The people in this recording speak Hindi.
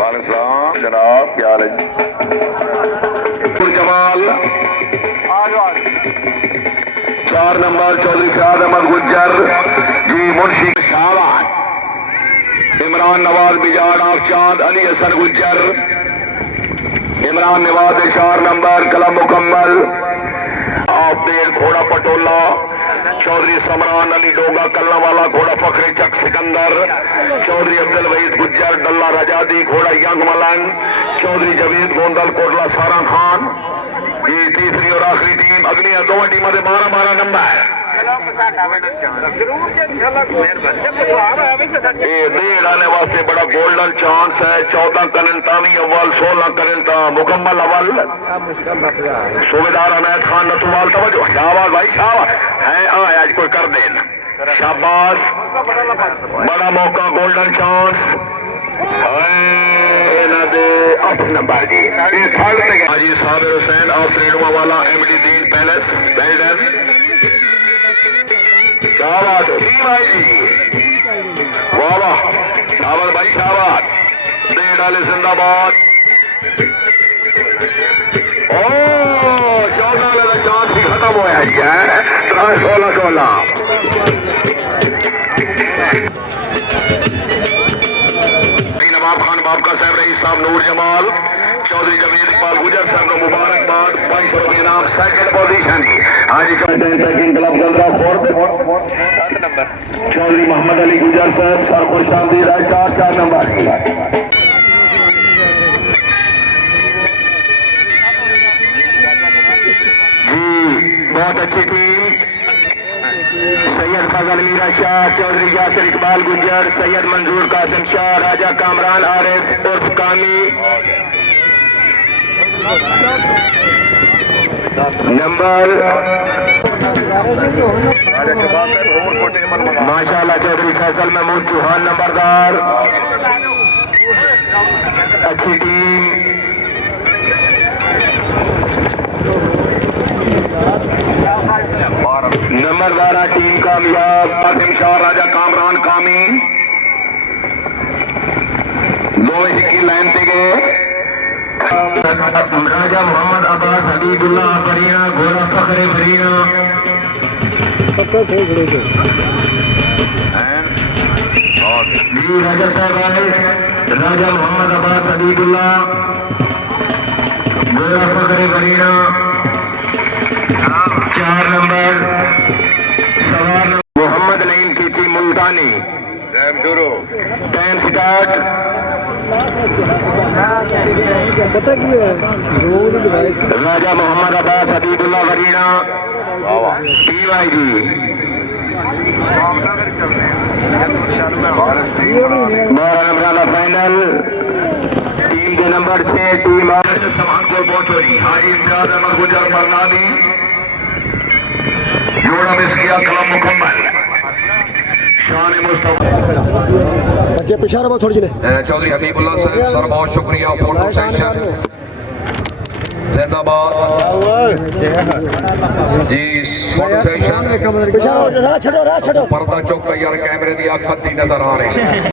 वालेकुम जनाब, क्या हाल है? जमाल 4 नंबर चौधरी शाद अहमद गुज्जर जी, मुंशी शाहबाद, इमरान नवाज बिजाड़ आफचांद अली हसन गुज्जर, इमरान नवाज 4 नंबर कलम मुकम्मल आफदेल घोड़ा पटोला, चौधरी समरान अली डोगा कल्लावाला घोड़ा फखरे चक सिकंदर, चौधरी अब्दुल वहीद गुज्जर डल्ला रजादी घोड़ा यंग मलंग, चौधरी जवीद गोंदल कोटला सारा खान। ये तीसरी और आखिरी टीम, अगली दो टीमों के 12-12 नंबर। आने वास्ते बड़ा गोल्डन चांस है। 14 कनंतावी अव्वल, 16 कनंता मुकम्मल अव्वल। सूबेदार अनैत खान नथुवाल, तवज्जो, शाबाश भाई शाबाश है। आज कोई कर देना, शाबाश, बड़ा मौका, गोल्डन चांस। नंबर जी हाजी साबिर हुसैन ऑफ रेडुआ वाला, एमडी दीन पैलेस बेल्डन। क्या बात है भाई जी, वाह वाह, शाबाश भाई शाबाश, दे डाले जिंदाबाद। ओ 14 का चांस भी खत्म हो है 16-16। नवाब खान बाबका साहब, रईस साहब नूर जमाल, चौधरी जमीर इकबाल गुजर साहब को मुबारकबाद। 500 रुपये इनाम, सेकंड पोजीशन जी। हाँ जी, second club Gandra fourth, Chaudhary Mohammad Ali Gujjar साहब, सर खुश आमदीद है। 4 नंबर जी, बहुत अच्छी टीम। सैयद फजल मीरा शाह, चौधरी यासिर इकबाल गुज्जर, सैयद मंजूर कासिम शाह, राजा कामरान आरिफ उर्फ कामी। नंबर माशाल्लाह चौधरी फैसल महमूद चौहान नंबरदार, अच्छी टीम। नंबर 12 टीम कामयाब, कासिम शाह, राजा कामरान कामी, दो की लाइन पे गए। राजा मोहम्मद अब्बास हबीबुल्लाह बरीना घोड़ा फखरे बरीना। जी राजा साहब आए, राजा मोहम्मद अब्बास हबीबुल्लाह घोड़ा फखरे बरीना। 4 नंबर सवार मोहम्मद नईम की टीम मुल्तानी। Time start. पता की है राजा मोहम्मद अब्बास हबीबुल्लाह वरीना TYG। 12 नंबर का फाइनल टीम के नंबर 6 टीम समानपुर बोटोरी, हाजी इम्तियाज अहमद गुजर मरनानी, जोड़ा मिस किया, कलम मुकम्मल। शान मुस्तफा बच्चे पिछाड़ बहुत थोड़ी चौधरी हबीबुल्लाह साहब, सर बहुत शुक्रिया। फोटो सेशन जिंदाबाद जी, फोटो सेशन। पर्दा चौक यार, कैमरे की अख नजर आ रही है।